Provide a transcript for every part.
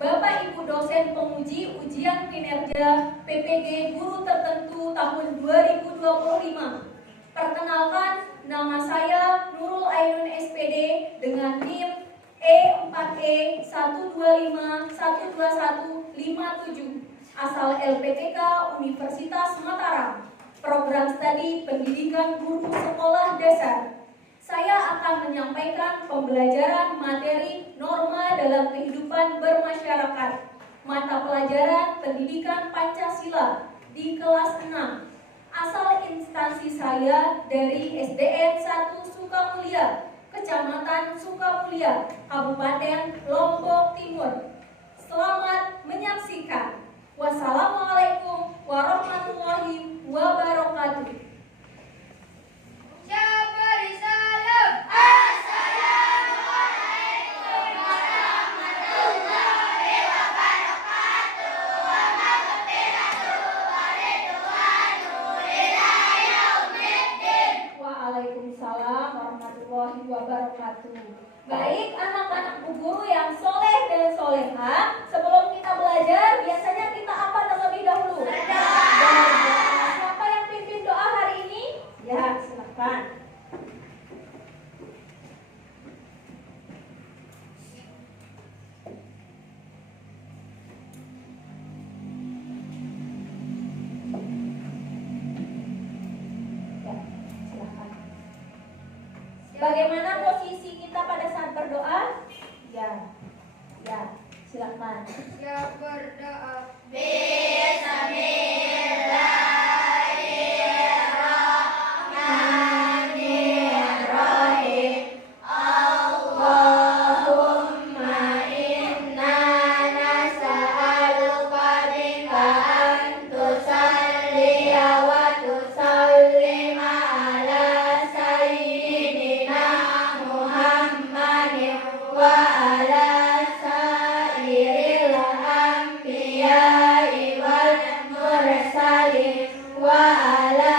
Bapak Ibu dosen penguji ujian kinerja PPG Guru Tertentu tahun 2025. Perkenalkan, nama saya Nurul Ainun SPD dengan NIM E4E125121157, asal LPTK Universitas Mataram, program studi pendidikan guru sekolah dasar. Saya akan menyampaikan pembelajaran materi norma dalam kehidupan bermasyarakat, mata pelajaran pendidikan Pancasila di kelas 6. Asal instansi saya dari SDN 1 Sukamulya, Kecamatan Sukamulya, Kabupaten Lombok Timur. Selamat menyaksikan. Wassalamualaikum warahmatullahi wabarakatuh. Baik anak-anak Bu Guru yang soleh dan soleha, sebelum kita belajar biasanya kita apa terlebih dahulu? Berdoa. Siapa yang pimpin doa hari ini? Ya, silakan. Bagaimana posisi kita pada saat berdoa? Ya, silakan. Siap berdoa. Bismillahirrahmanirrahim. Allahumma inna nas'aluka bika an tusalliya wa tusallima ala sayyidina Muhammadin wa ala sairil anbiya'i wal mursalin wa ala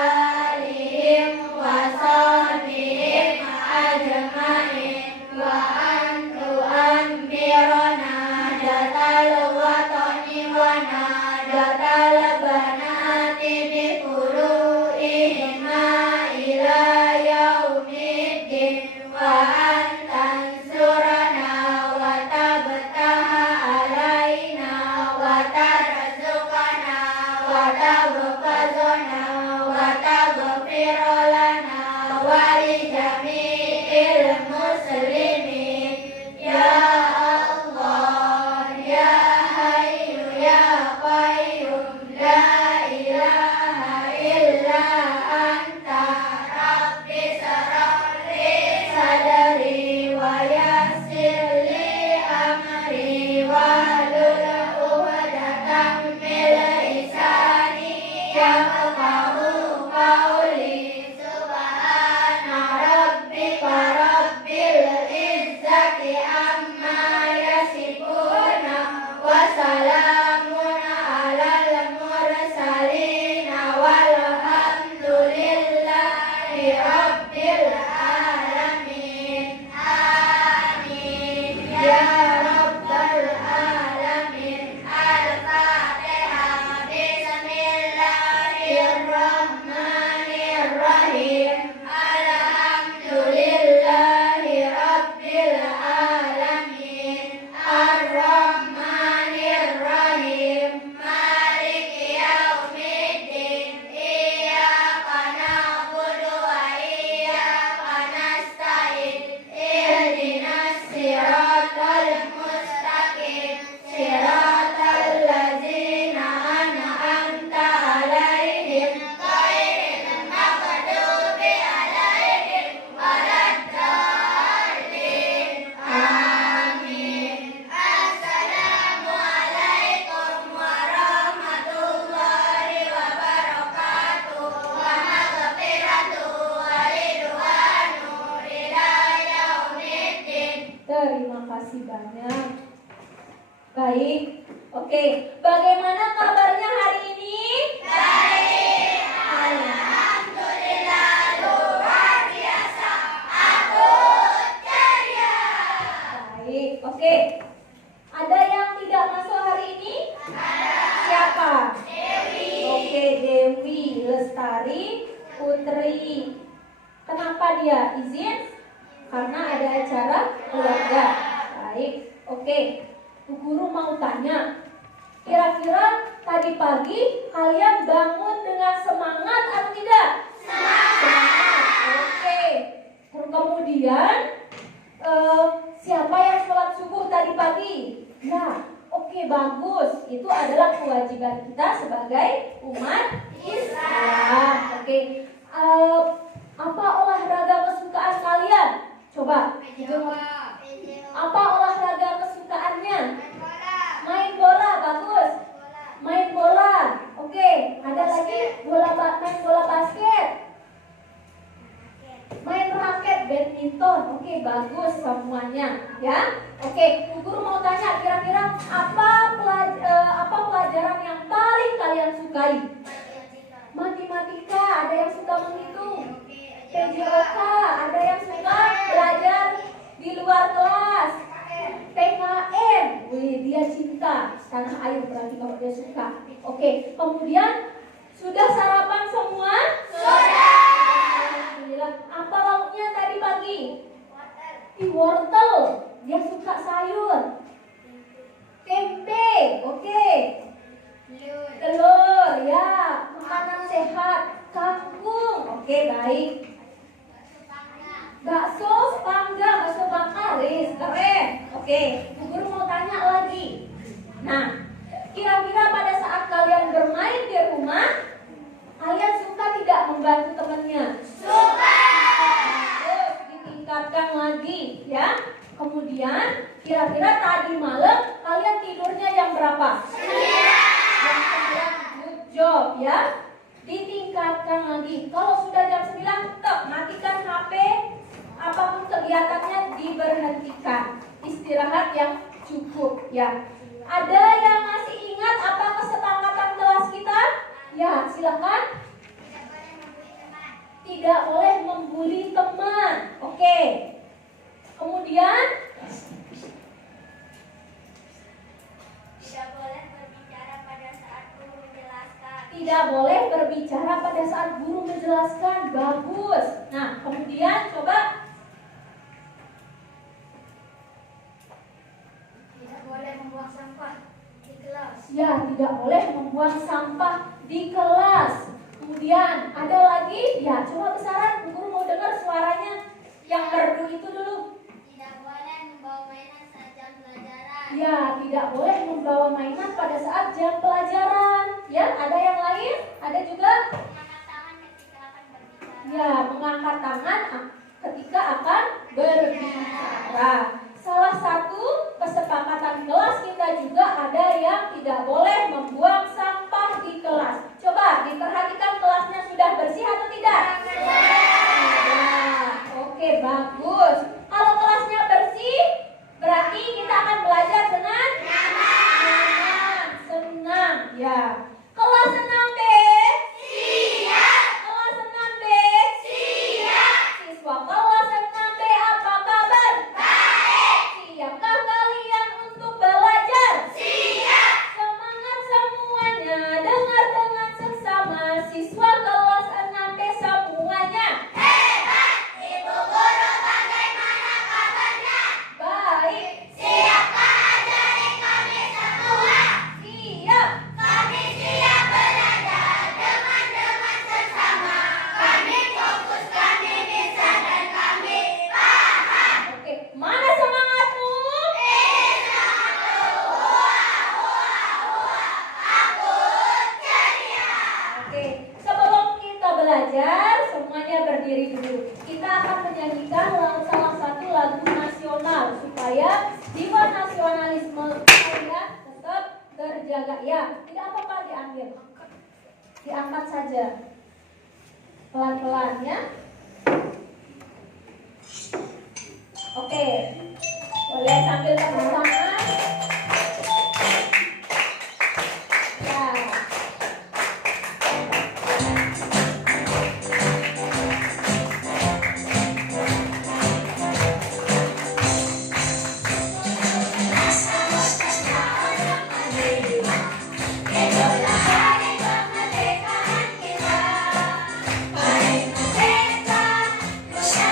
alihim wa sahbihim ajma'in wa antu amirana datal watani wa nadatal banati bi furu'ihima ila yaumiddin wa antansurana wa tabtaha alaina wa tarzuqana wa tabfazona wa taghfirlana wa li jami'il muslimin ya Allah ya Hayyu ya Qayyum la ilaha illa anta rabbi shrah li sadri wa yassir li amri wahlul 'uqdatam min lisani yafqahu qawli. Subhana rabbika rabbil izzati amma yasifuna wa salamun alal mursalin walhamdulillahi rabbil alamin. Amin ya rabbal alamin. Al-Fatihah. Bismillahirrahmanirrahim. Alhamdulillahi rabbil alamin. Ar-Rahmanirrahim. Maliki yaumiddin. Iyyaka na'budu wa iyyaka nasta'in. Ihdinas siratal mustaqim. Siratal ladzina an'amta 'alaihim ghairil maghdubi 'alaihim waladdallin. Amin. Assalamualaikum warahmatullahi wabarakatuh. Wa maghfiratuhu wa ridwanu ila yaumiddin. Terima kasih banyak. Baik, oke. Bagaimana kabarnya hari ini? Baik, alhamdulillah, luar biasa. Aku ceria. Baik, oke. Ada yang Kenapa dia izin? Karena ada acara keluarga. Baik, oke. Bu Guru mau tanya, kira-kira tadi pagi kalian bangun dengan semangat atau tidak? Semangat. Oke. Terus kemudian siapa yang sholat subuh tadi pagi? Ya, oke, bagus. Itu adalah kewajiban kita sebagai umat Islam. Oke. Apa olahraga kesukaan kalian? Coba. Apa olahraga kesukaannya? Main bola, bagus. Main bola. Oke, ada lagi main bola basket. Main raket badminton. Oke, bagus semuanya, ya. Oke, Bu Guru mau tanya, kira-kira apa pelajaran yang paling kalian sukai? Matematika, ada yang suka menghitung. PJOK, ada yang suka belajar di luar kelas. PKN, wih, dia cinta tanah air berarti kalau dia suka. Oke, kemudian sudah sarapan semua? Sudah. Alhamdulillah. Apa lauknya tadi pagi? Wortel. Dia suka sayur. Tempe, oke. Telur, ya. Makanan sehat. Kangkung, oke, baik. Bakso panggang, bakso bakar, keren. Oke, Bu Guru mau tanya lagi. Nah, kira-kira pada saat kalian bermain di rumah, kalian suka tidak membantu temannya? Suka. Terus ditingkatkan lagi, ya. Kemudian, kira-kira tadi malam kalian tidurnya jam berapa? 9. Jam 9, good job, ya. Ditingkatkan lagi. Kalau sudah jam 9, stop, matikan HP. Apapun kegiatannya diberhentikan. Istirahat yang cukup, ya. Ada yang masih ingat apa kesepakatan kelas kita? Ya, silakan. Tidak boleh membuli teman. Oke. Kemudian Tidak boleh berbicara pada saat guru menjelaskan. tidak boleh berbicara pada saat guru menjelaskan. Bagus. Nah, kemudian coba. Tidak boleh membuang sampah di kelas. Ya, tidak boleh membuang sampah di kelas. Kemudian ada lagi. Ya, coba besaran. Guru mau dengar suaranya. Yang merdu itu dulu. Tidak boleh membawa mainan saat jam pelajaran. Ya, tidak boleh membawa mainan pada saat jam pelajaran. Ya, ada yang lain? Ada juga? Mengangkat tangan ketika akan berbicara. Ya, mengangkat tangan ketika akan berbicara. Salah satu kesepakatan kelas kita juga ada yang tidak boleh membuang sampah di kelas. Coba diperhatikan kelasnya sudah bersih atau tidak? Sudah. Oke, bagus. Kalau kelasnya bersih, berarti kita akan belajar dengan nyaman, senang, ya. Kelas 6B. Siap. Kelas 6B. Siap. Siswa kelas 6B, apa kabar? Baik. Siapkah kalian untuk belajar? Siap. Semangat semuanya, dengar dengan seksama. Siswa kelas 6B semuanya. Hebat. Ibu guru bagaimana kabarnya? Baik. Siapkah ajari kami semua? Siap. Kami siap belajar dengan sesama. Kami fokus, kami bisa, dan kami paham. Oke, mana semangatmu? Aku ceria. Oke, sebelum kita belajar, semuanya berdiri dulu. Kita akan menyanyikan salah satu lagu nasional supaya jiwa nasionalisme saya tetap terjaga. Ya, tidak apa-apa diambil. Diangkat saja. Pelan-pelan ya. Oke. Boleh sambil tepuk tangan. Ya. Hari kemerdekaan kita, hari merdeka, Nusa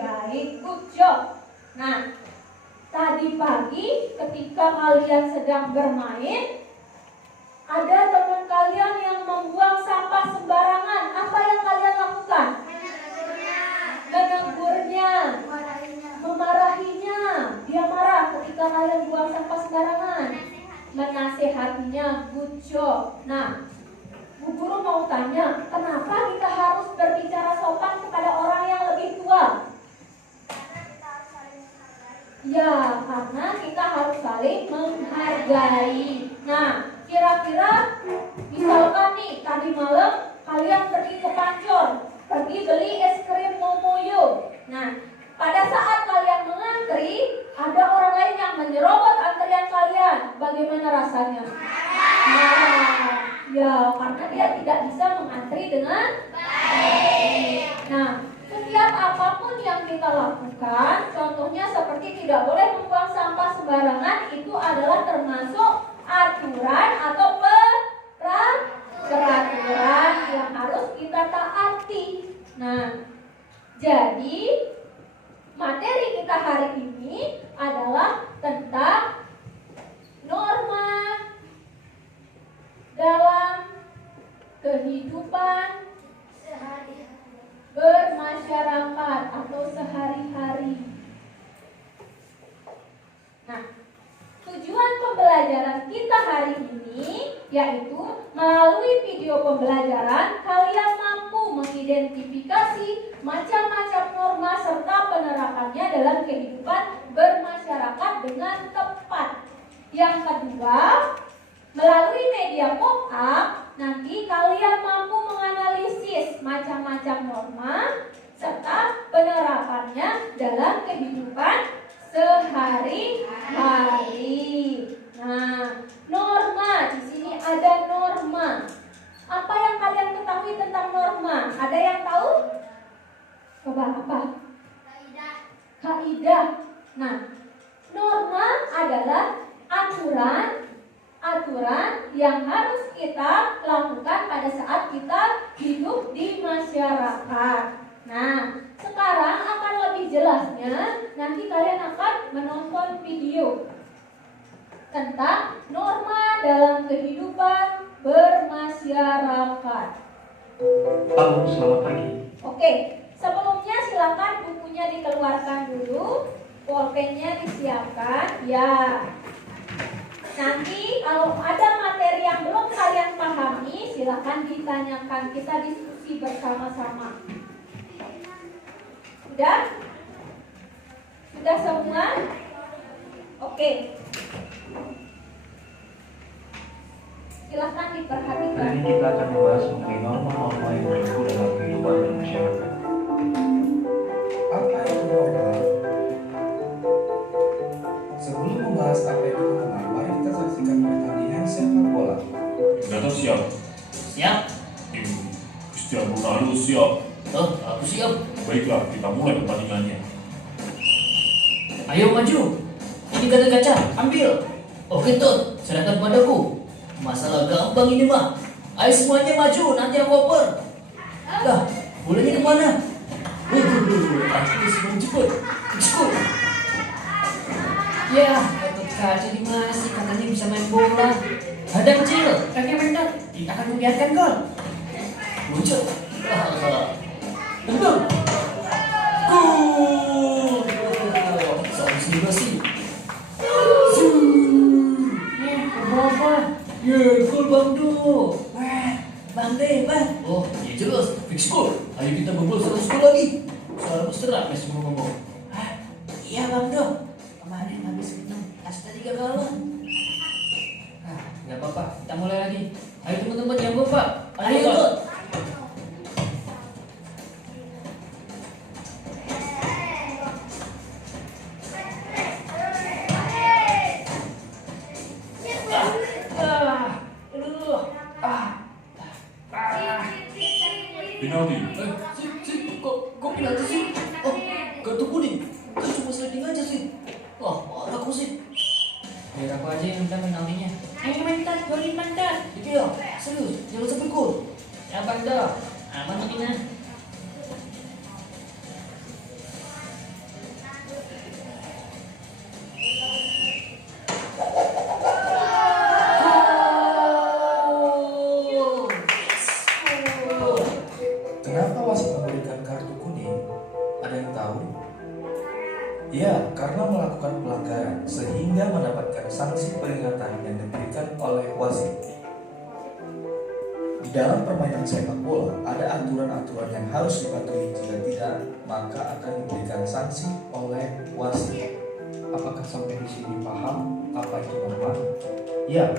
baik, good job. Nah, tadi pagi ketika kalian sedang bermain, ada teman kalian yang membuang sampah sembarangan. Apa yang kalian lakukan? Menegurnya, memarahinya. Dia marah ketika kalian buang sampah sembarangan. Menasehatinya, good job. Nah, Bu Guru mau tanya, kenapa kita harus berbicara sopan kepada orang yang lebih tua? Ya, karena kita harus saling menghargai. Nah, kira-kira misalkan nih tadi malam kalian pergi ke Pancor, pergi beli es krim Momoyo. Nah, pada saat kalian mengantri, ada orang lain yang menyerobot antrian kalian. Bagaimana rasanya? Marah. Ya, karena dia tidak bisa mengantri dengan baik. Nah, setiap apapun yang kita lakukan, contohnya seperti tidak boleh membuang sampah sembarangan, itu adalah termasuk aturan atau peraturan yang harus kita taati. Nah, jadi materi kita hari ini adalah tentang norma dalam kehidupan bermasyarakat atau sehari-hari. Nah, tujuan pembelajaran kita hari ini yaitu melalui video pembelajaran kalian mampu mengidentifikasi macam-macam norma serta penerapannya dalam kehidupan bermasyarakat dengan tepat. Yang kedua, melalui media pop-up nanti kalian mampu menganalisis macam-macam norma serta penerapannya dalam kehidupan sehari-hari. Nah, norma, di sini ada norma. Apa yang kalian ketahui tentang norma? Ada yang tahu? Coba apa? Kaidah. Nah, norma adalah aturan yang harus kita lakukan pada saat kita hidup di masyarakat. Nah, sekarang akan lebih jelasnya nanti kalian akan menonton video tentang norma dalam kehidupan bermasyarakat. Halo, selamat pagi. Oke, sebelumnya silakan bukunya dikeluarkan dulu, pulpennya disiapkan. Ya. Nanti kalau ada materi yang belum kalian pahami, silakan ditanyakan, kita diskusi bersama-sama. Sudah? Sudah semua? Oke. Silakan Hari diperhatikan. ini kita akan membahas mengenai norma-norma yang berlaku dalam kehidupan bermasyarakat. Apa itu norma? Sebelum membahas apa itu norma, mari kita saksikan pertandingan sepak bola. Gatot siap. Siap? Cristiano Ronaldo siap. Aku siap. Baiklah, kita mulai pertandingannya. Ayo maju. Ini gacha-gacha, ambil. Oke Tot, serahkan padaku. Masalah gampang ini mah. Ayo semuanya maju, nanti aku oper. Lah, bolanya kemana? Pasti sebelum jemput. Ikut. Ya, Gatot Kaca di mana sih? Katanya bisa main bola. Ada kecil, kakinya mentok. Kita akan membiarkan gol. Muncul. Tendang. Gol. Soal sendiri sih. Apa? Ya, gol Bang Do. Wah, Bang De, Bang. Oh, ya jelas. Fix gol. Ayo kita bobol 100 gol lagi. Suara booster lah, masih ngomong. Iya Bang Do. Kemarin habis menang, kasta 3 gol. Nggak apa-apa, kita mulai lagi. Ayo teman-teman yang kompak. Ayo ikut. Penalti. Kok penalti sih? Oh, kartu kuning. Kan cuma sliding aja sih. Wah, parah aku sih. Biar aku aja yang minta penaltinya. Ayo mantan, golin mantan. Gitu ya, serius, jangan sampai gol. Ya Bang Do, aman nih. Ya, karena melakukan pelanggaran sehingga mendapatkan sanksi peringatan yang diberikan oleh wasit. Di dalam permainan sepak bola, ada aturan-aturan yang harus dipatuhi. Jika tidak, maka akan diberikan sanksi oleh wasit. Apakah sampai di sini paham apa itu norma? Ya,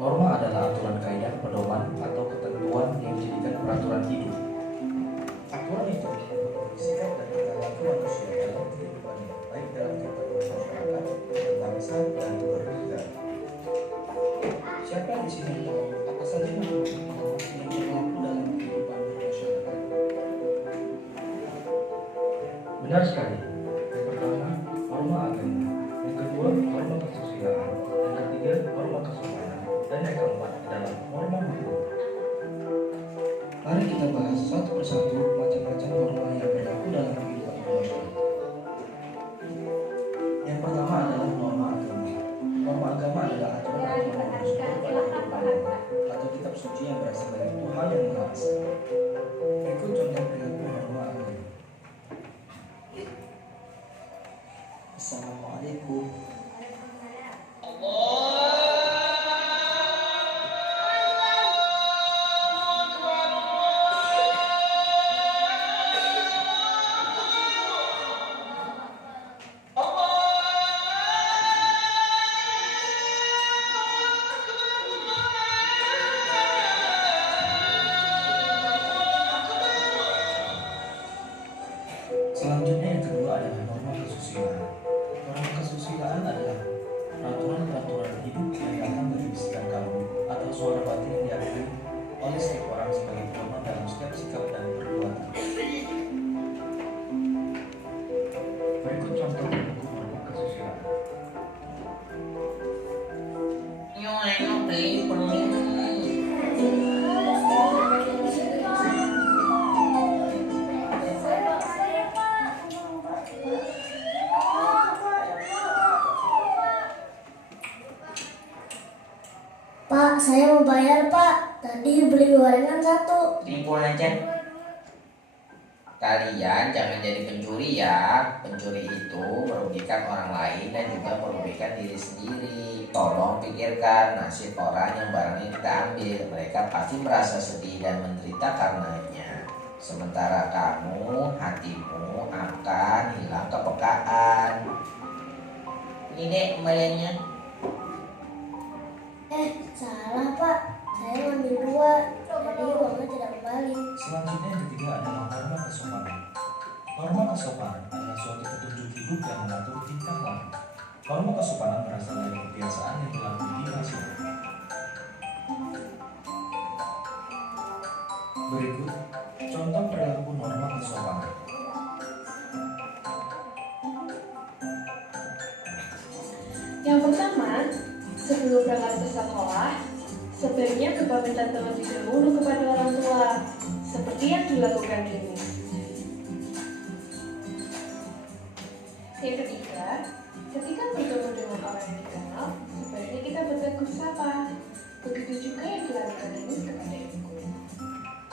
norma adalah aturan kaidah, pedoman, atau ketentuan yang dijadikan peraturan hidup. Aturan itu mempengaruhi sikap dan perilaku manusia dalam kehidupannya, baik dalam kehidupan masyarakat, berbangsa, dan bernegara. Siapa di sini tahu apa saja norma yang berlaku dalam kehidupan masyarakat? Benar sekali. Yang pertama, norma agama. Yang kedua, norma kesusilaan. Yang ketiga, norma kesopanan. Dan yang keempat adalah norma hukum. Mari kita bahas satu persatu macam-macam norma yang berlaku dalam kehidupan masyarakat. Yang pertama adalah norma agama. Norma agama adalah aturan-aturan yang bersumber pada Al-Quran atau kitab suci yang berasal dari Tuhan yang Maha Esa. Berikut contoh perilaku norma agama. Assalamualaikum. Selanjutnya yang kedua adalah norma kesusilaan. Norma kesusilaan adalah peraturan-peraturan hidup yang datang dari bisikan kalbu atau suara batin yang diakui oleh setiap orang sebagai pedoman dalam setiap sikap dan perbuatan. Berikut contoh buku norma kesusilaan. Pak, saya mau bayar, Pak. Tadi beli gorengan 1. Ribuan aja. Kalian jangan jadi pencuri ya. Pencuri itu merugikan orang lain dan juga merugikan diri sendiri. Tolong pikirkan nasib orang yang barangnya kita ambil. Mereka pasti merasa sedih dan menderita karenanya. Sementara kamu, hatimu akan hilang kepekaan. Ini dek kembaliannya. Salah, Pak. Saya ngambil 2. Jadi uangnya tidak kembali. Selanjutnya yang ketiga adalah norma kesopanan. Norma kesopanan adalah suatu petunjuk hidup yang mengatur tingkah laku. Norma kesopanan berasal dari kebiasaan yang berlaku di masyarakat. Berikut contoh perilaku norma kesopanan. Yang pertama, sebelum berangkat ke sekolah, sebaiknya berpamitan terlebih dahulu kepada orang tua, seperti yang dilakukan ini. Yang ketiga, ketika bertemu dengan orang yang dikenal, sebaiknya kita bertegur sapa. Begitu juga yang dilakukan ini kepada ibu.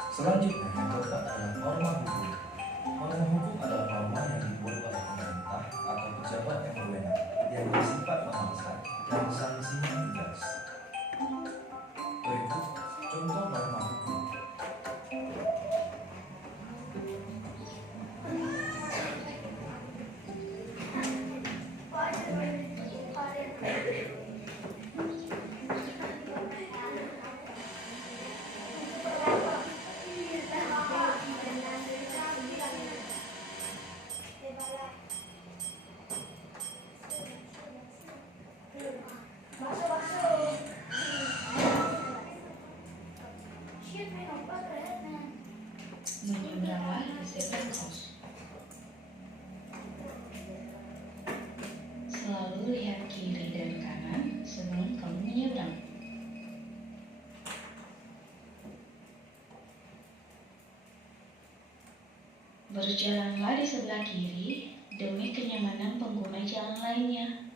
Selanjutnya yang keempat adalah norma hukum. Norma hukum adalah norma yang dibuat oleh pemerintah atau pejabat yang berwenang yang bersifat memaksa dan sanksinya tegas. Berikut contoh norma hukum. Menyeberanglah ke zebra cross. Selalu lihat kiri dan kanan sebelum kamu menyeberang. Berjalanlah di sebelah kiri demi kenyamanan pengguna jalan lainnya.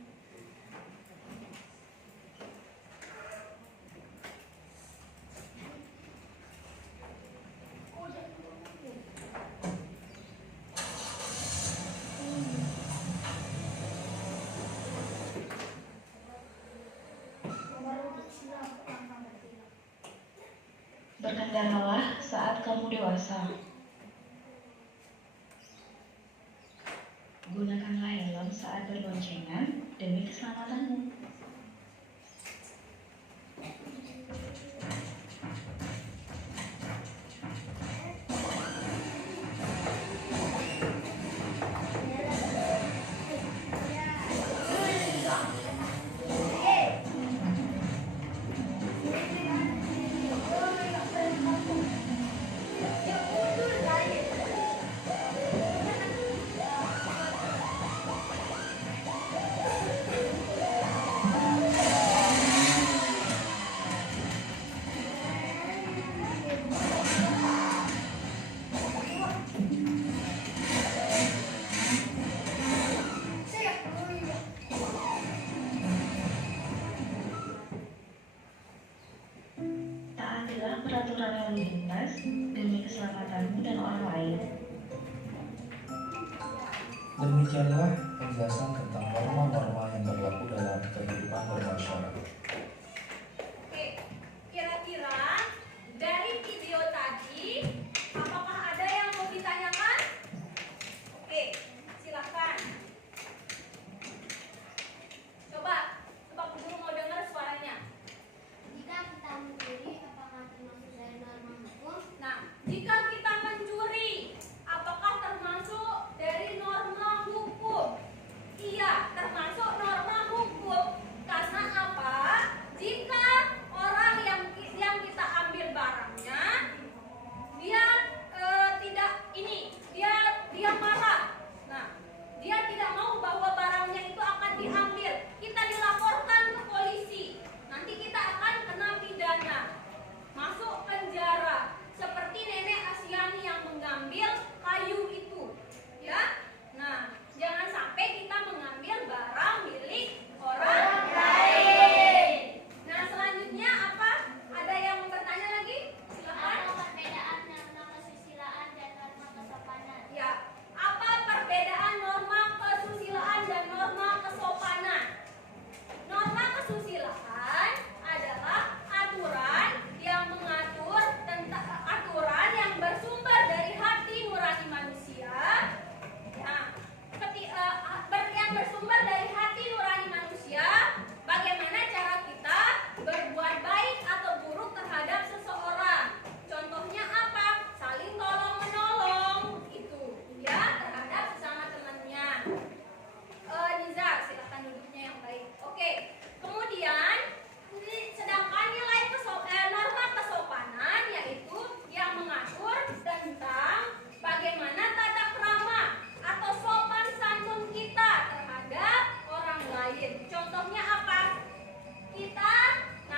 Berkendaralah saat kamu dewasa. Gunakanlah helm saat berboncengan demi keselamatanmu. Taatilah peraturan lalu lintas demi keselamatanmu dan orang lain. Demikianlah penjelasan tentang norma-norma yang berlaku dalam kehidupan bermasyarakat. Oke, kira-kira dari video tadi, apakah ada yang mau ditanyakan? Oke, silakan. Coba guru mau dengar suaranya. Jika kita mencuri, apakah termasuk dari norma hukum? Nah, jika kita mencuri, apakah termasuk dari norma hukum? Iya, termasuk norma hukum. Karena apa? Jika orang yang kita ambil barangnya, dia tidak dia marah. Nah, dia tidak mau bahwa barangnya itu akan diambil. Kita dilaporkan ke polisi. Nanti kita akan kena pidana, masuk penjara. Seperti nenek Asyani yang mengambil kayu itu, ya. Nah, jangan sampai kita mengambil barang milik orang lain. Nah, selanjutnya apa? Ada yang mau bertanya lagi? Silakan. Apa perbedaan norma kesusilaan dan norma kesopanan? Ya, apa perbedaan norma kesusilaan dan norma kesopanan? Norma kesusilaan adalah aturan yang mengatur tentang aturan yang bersumber dari hati nurani manusia. Nah, yang bersumber dari hati nurani manusia, bagaimana cara kita berbuat baik atau buruk terhadap seseorang. Contohnya apa? Saling tolong menolong, itu ya, terhadap sesama temannya. Nizar, silakan duduknya yang baik. Oke, kemudian sedangkan nilai norma kesopanan yaitu yang mengatur tentang bagaimana tata krama atau sopan santun kita terhadap orang lain. Contohnya apa?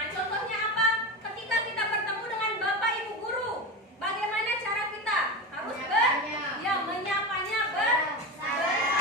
Contohnya apa? Ketika kita bertemu dengan Bapak Ibu guru, bagaimana cara kita? Harus menyapanya bersalaman.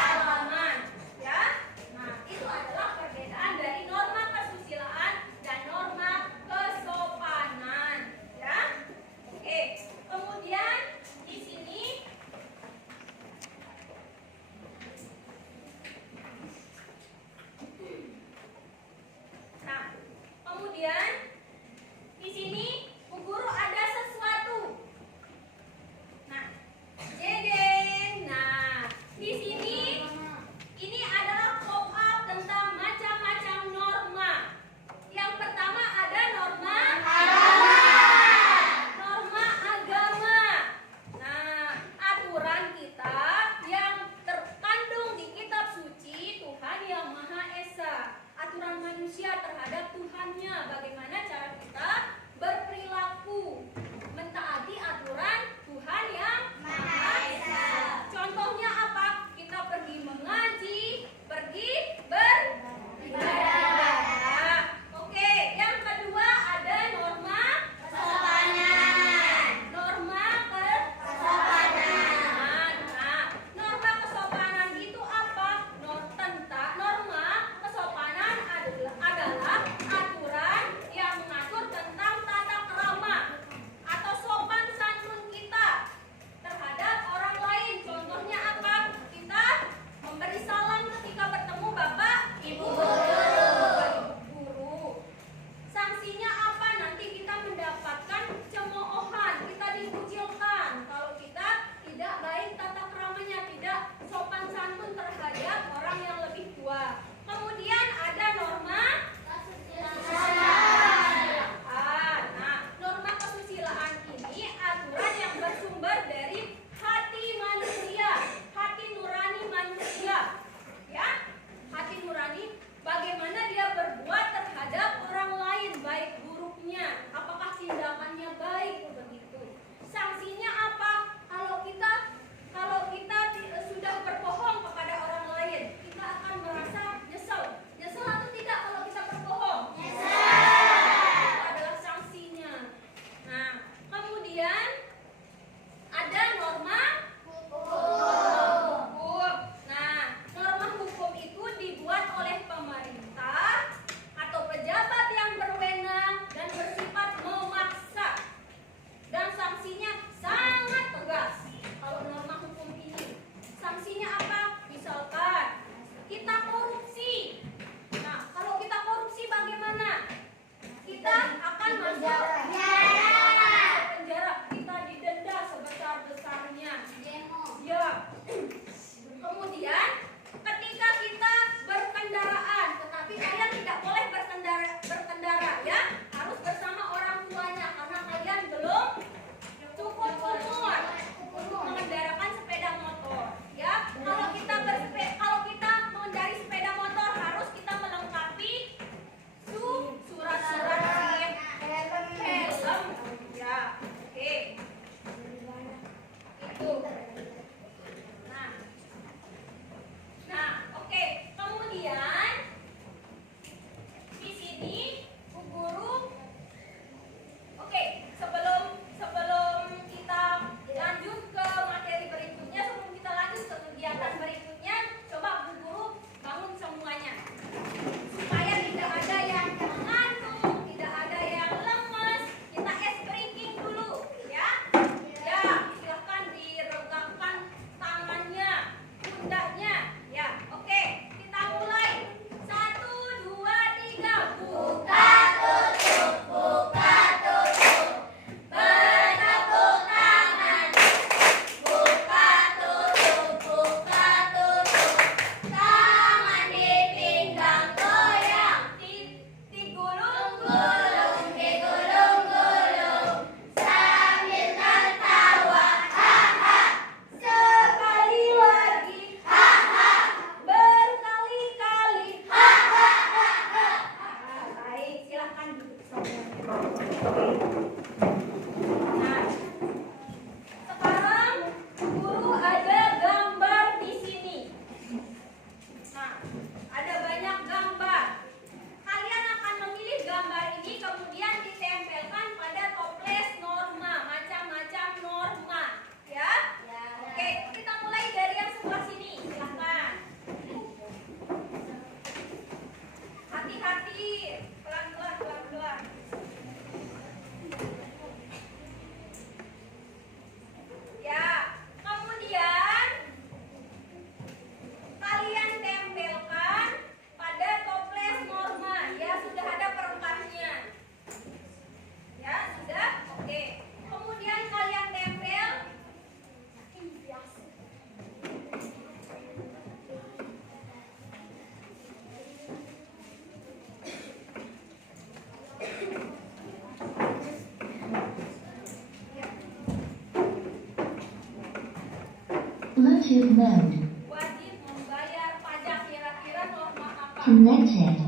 Bluetooth mode. Wajib membayar pajak, kira-kira norma apa? Connected.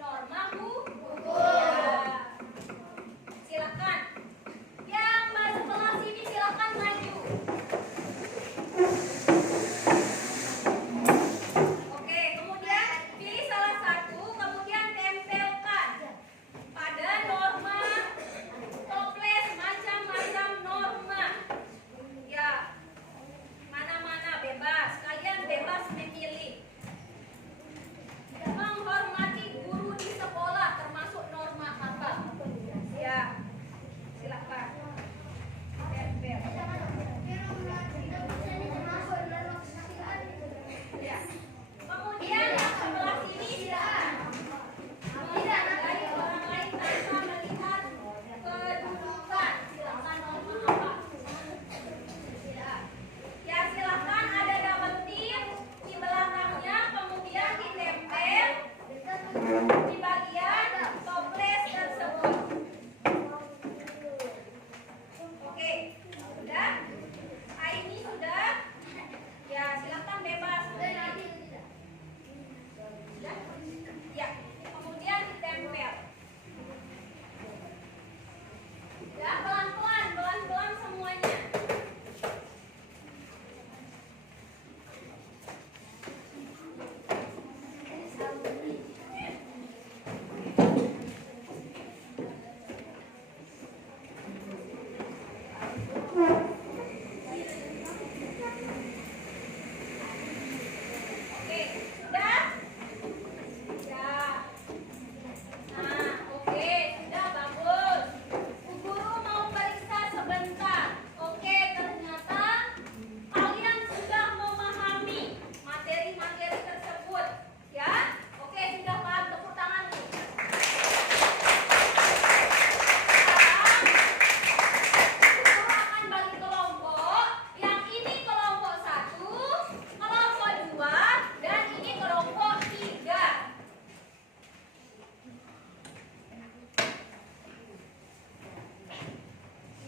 Norma Bu? Ya. Silakan. Yang sebelah sini silakan maju. Oke, kemudian pilih salah satu, kemudian tempelkan pada norma toples, macam-macam norma. Ya, mana-mana bebas, kalian bebas memilih. Menghormati guru di sekolah termasuk norma apa? Ya, silakan. Tempel. Ya. Kemudian yang sebelah sini silakan. Tidak dari orang lain tanpa melihat kedudukan. Silakan norma apa? Ya, silakan ada double tip di belakangnya, kemudian ditempel di bagian toples tersebut. Oke, sudah? Ini sudah? Ya, silakan bebas. Sudah? Ya, kemudian ditempel. Ya, pelan-pelan semuanya. Oke, sudah? Ya. Nah, oke, sudah bagus. Bu Guru mau periksa sebentar. Oke, ternyata kalian sudah memahami materi-materi tersebut. Ya? Oke, sudah paham, tepuk tangan. Sekarang Bu Guru akan bagi kelompok. Yang ini kelompok 1, kelompok 2, dan ini kelompok 3.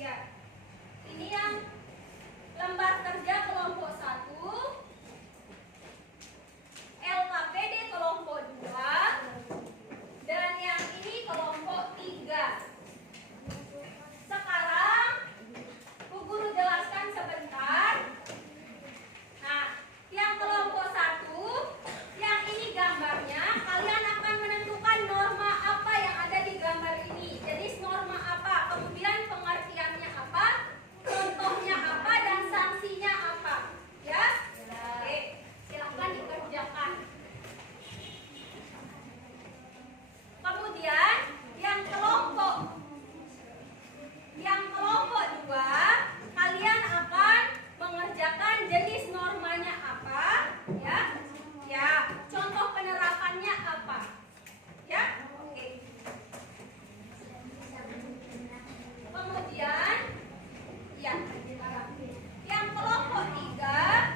Ya, ini yang lembar kerja kelompok 1, LKPD kelompok 2, dan yang ini kelompok 3. Sekarang Bu Guru jelaskan sebentar. Nah, yang kelompok 1, yang ini gambarnya, kalian akan menentukan norma apa yang ada di gambar ini. Jadi norma apa, kemudian pengertiannya apa, contohnya apa, dan sanksinya apa. Ya? Oke, silakan dikerjakan. Kemudian yang kelompok 2, kalian akan mengerjakan jenis normanya apa, ya? Ya, contoh penerapannya apa? Ya? Oke. Kemudian ya, yang kelompok 3,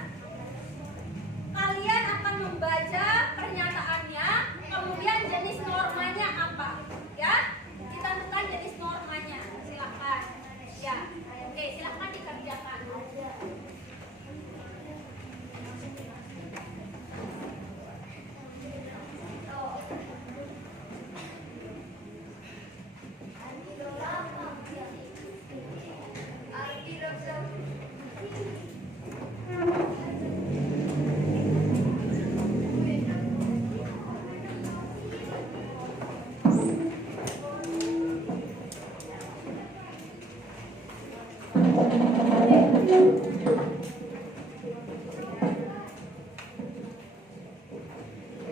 kalian akan membaca pernyataannya, kemudian jenis normanya apa, ya? Ditentukan jenis normanya, silakan. Ya, oke, silakan dikerjakan.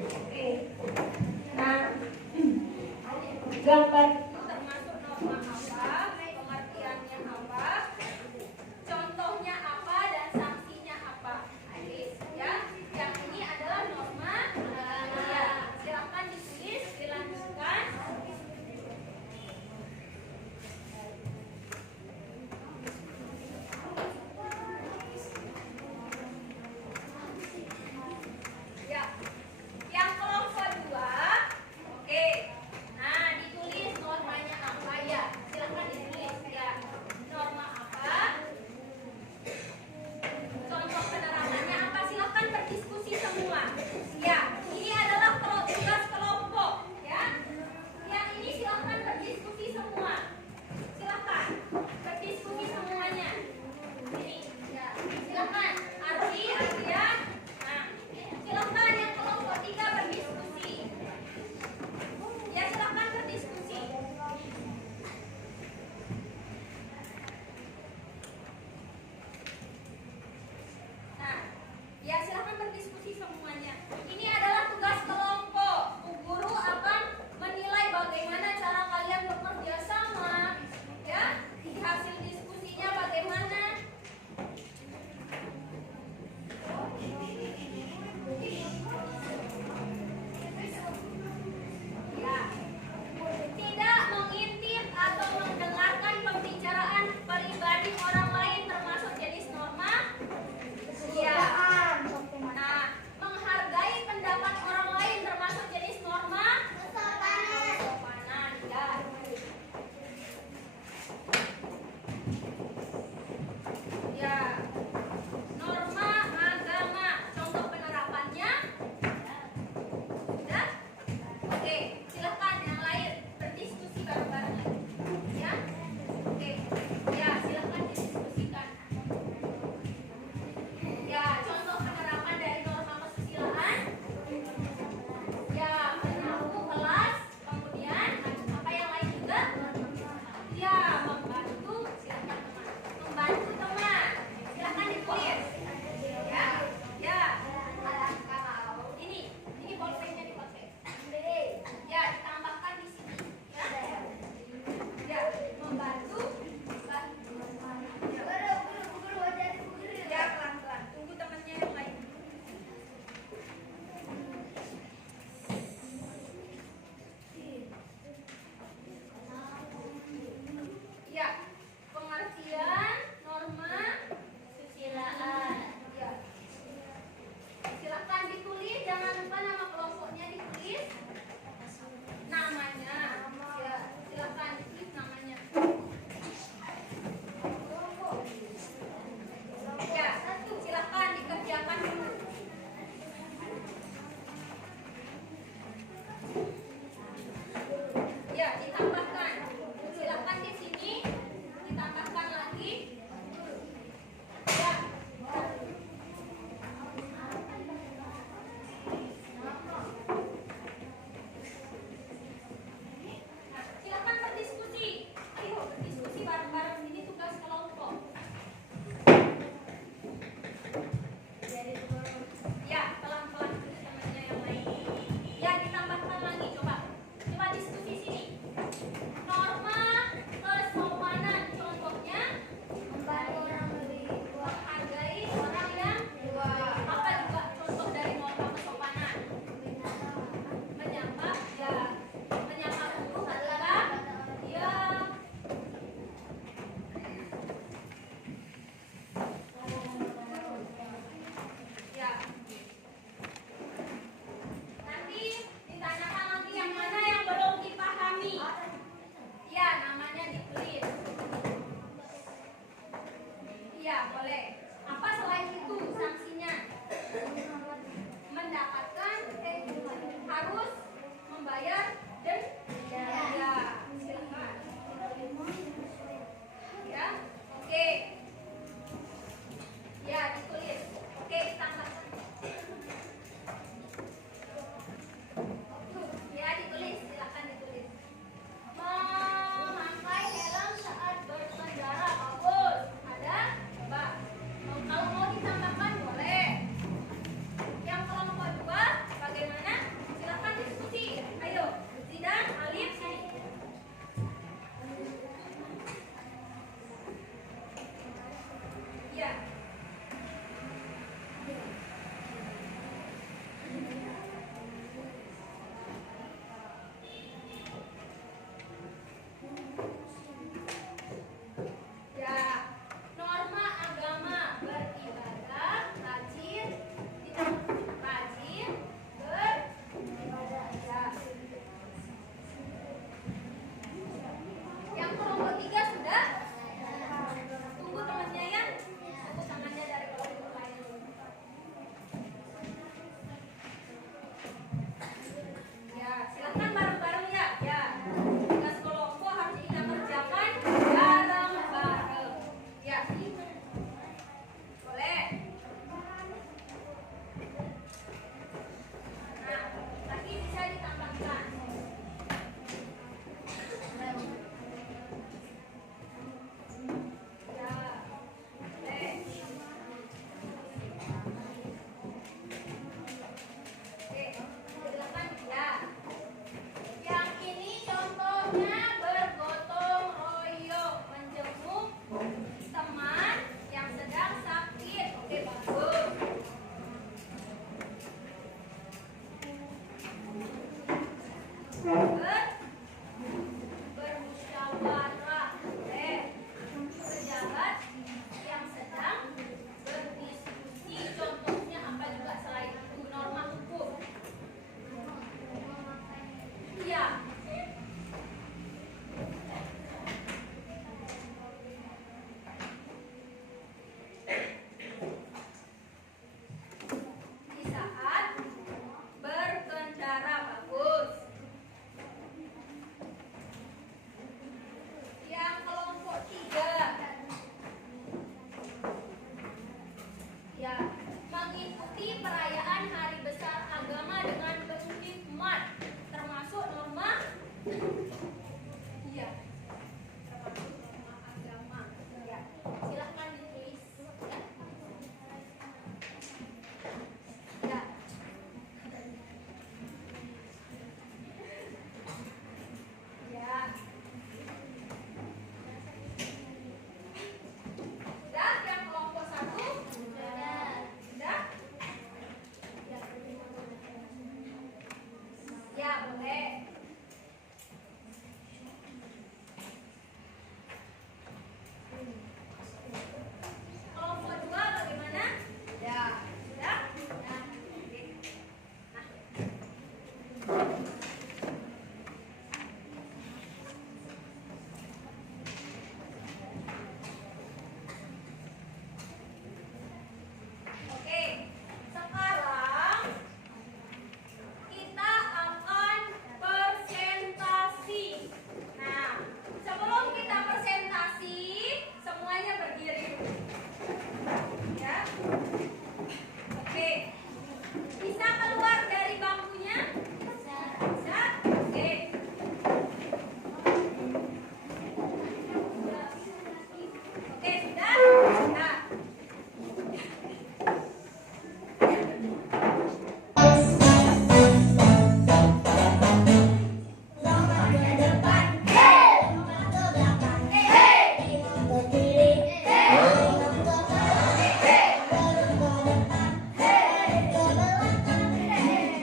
Oke. Nah, gambar itu termasuk norma apa, pengertiannya apa, contohnya apa, dan sanksinya apa. Alis, ya. Yang ini adalah norma. Ya, silakan ditulis, dilanjutkan. Ya, yang kelompok 2, oke. Nah, ditulis norma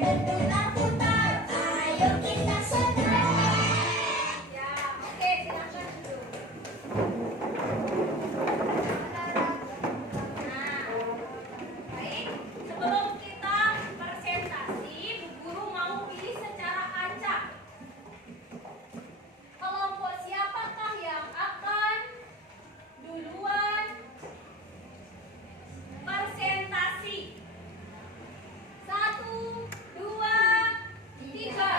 berputar-putar, ayo kita senang. Ya, oke, silakan duduk. Nah, baik. Sebelum kita presentasi, Bu Guru mau pilih secara acak. Kelompok siapakah yang akan duluan presentasi? 1, 2, 3.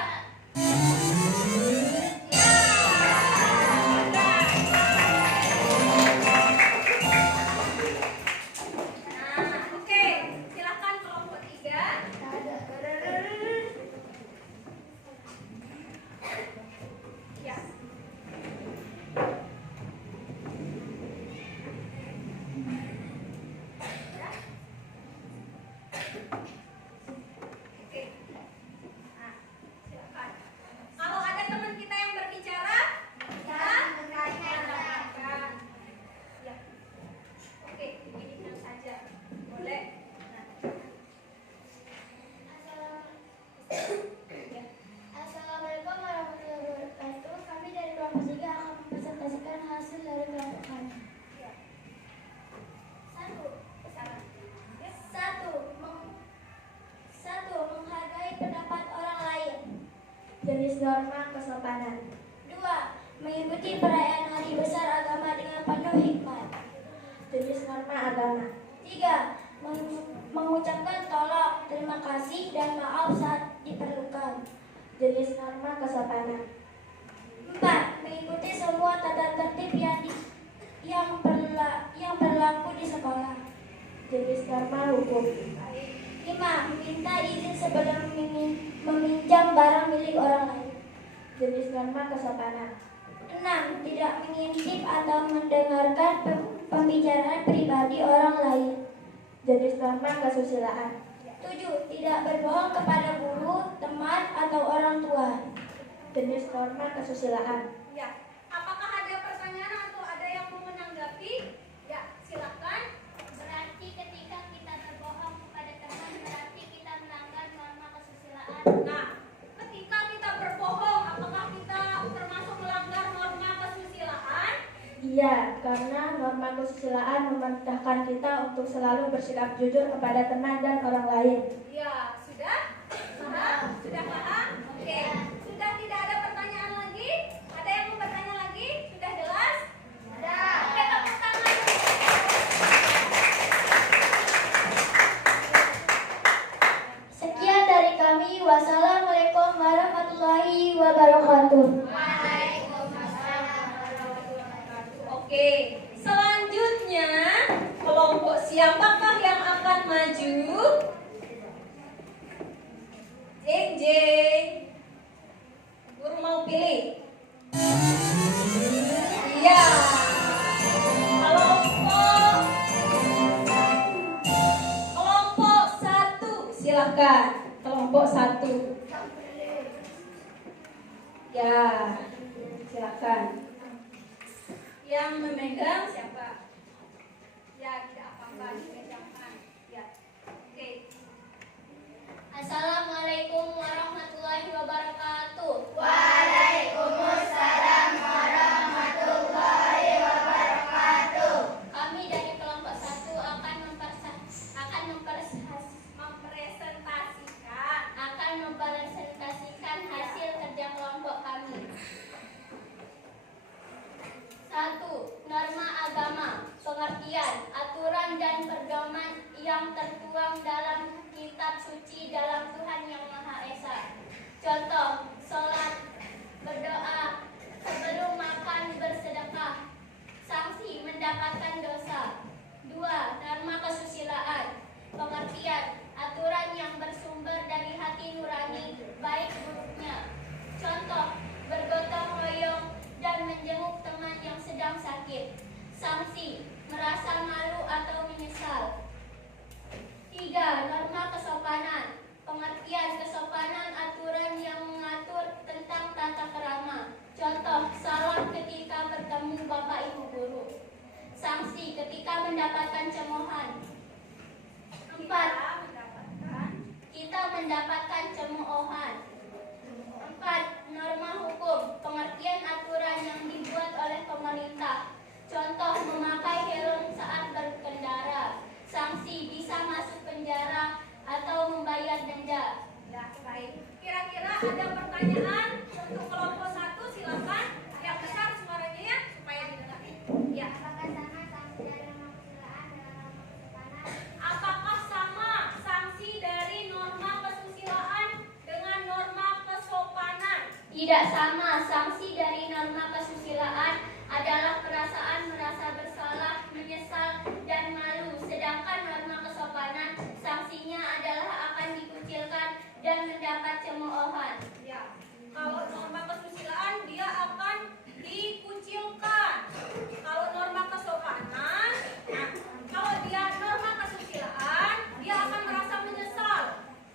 Nah, oke, silakan kelompok 3. Ya. Oke. Nah, silakan. Kalau ada teman kita yang berbicara, ya, katakan. Ya. Oke, begini saja. Boleh. Nah. Ya. Assalamualaikum warahmatullahi wabarakatuh. Kami dari kelompok 3 akan mempresentasikan hasil dari kelompok kami. Ya. Satu, Salah. Ya. Satu, menghargai pendapat orang lain. Jenis norma kesopanan. 2. Mengikuti perayaan hari besar agama dengan penuh hikmat. Jenis norma agama. 3. Mengucapkan tolong, terima kasih, dan maaf saat diperlukan. Jenis norma kesopanan. 4. Mengikuti semua tata tertib yang berlaku di sekolah. Jenis norma hukum. 5. Meminta izin sebelum meminjam barang milik orang lain. Jenis norma kesopanan. 6. Tidak mengintip atau mendengarkan pembicaraan pribadi orang lain. Jenis norma kesusilaan. 7. Tidak berbohong kepada guru, teman, atau orang tua. Jenis norma kesusilaan. Ya. Apakah ada pertanyaan atau ada yang mau menanggapi? Ya, silakan. Berarti ketika kita berbohong kepada teman, berarti kita melanggar norma kesusilaan. Nah, ketika kita berbohong, apakah kita termasuk melanggar norma kesusilaan? Iya, karena norma kesusilaan memerintahkan kita untuk selalu bersikap jujur kepada teman dan orang lain. Ya, sudah? Paham? Sudah paham? Oke. Sudah tidak ada pertanyaan lagi? Ada yang mau bertanya lagi? Sudah jelas? Ada. Oke, tepuk tangan. Sekian dari kami. Wassalamualaikum warahmatullahi wabarakatuh. Oke, selanjutnya kelompok siapakah yang akan maju? Jeng jeng. Guru mau pilih. Iya. Kelompok 1, silakan. Kelompok 1. Ya, silakan. Yang memegang siapa? Ya, tidak apa-apa, dipegangkan. Ya, oke. Assalamualaikum warahmatullahi wabarakatuh. Waalaikumsalam warahmatullahi wabarakatuh. Kami dari kelompok 1 akan mempresentasikan hasil kerja kelompok kami. 1. Norma agama. Pengertian, aturan dan pedoman yang tertuang dalam kitab suci dalam Tuhan mendapatkan cemoohan. 4. Norma hukum, pengertian aturan yang dibuat oleh pemerintah. Contoh, memakai helm saat berkendara. Sanksi bisa masuk penjara atau membayar denda. Ya, baik. Kira-kira ada pertanyaan untuk kelompok 1, silakan. Yang besar suaranya ya, supaya didengar. Ya. Apakah sama sanksi dari norma kesusilaan dengan norma kesopanan? Tidak sama. Sanksi dari norma kesusilaan adalah perasaan merasa bersalah, menyesal, dan malu. Sedangkan norma kesopanan sanksinya adalah akan dikucilkan dan mendapat cemoohan. Ya. Kalau norma kesusilaan dia akan dikucilkan. Kalau norma kesopanan, nah, kalau dia norma kesusilaan, dia akan merasa menyesal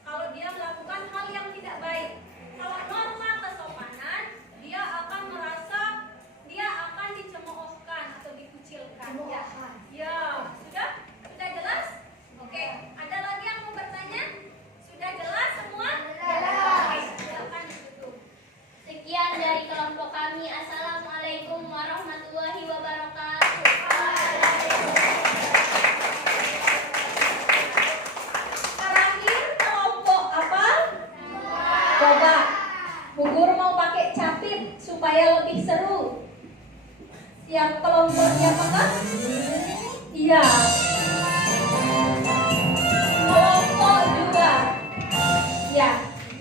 kalau dia melakukan hal yang tidak baik. Kalau norma kesopanan, dia akan merasa dia akan dicemoohkan atau dikucilkan. Ya. Ya, sudah? Sudah jelas? Oke, ada lagi yang mau bertanya? Sudah jelas semua? Oke, silakan ditutup. Sekian dari kelompok kami. Assalamualaikum warahmatullahi wabarakatuh. Terakhir kelompok apa? Coba. Bu Guru mau pakai capit supaya lebih seru. Siap kelompok siapakah? Iya. Kelompok 2. Ya.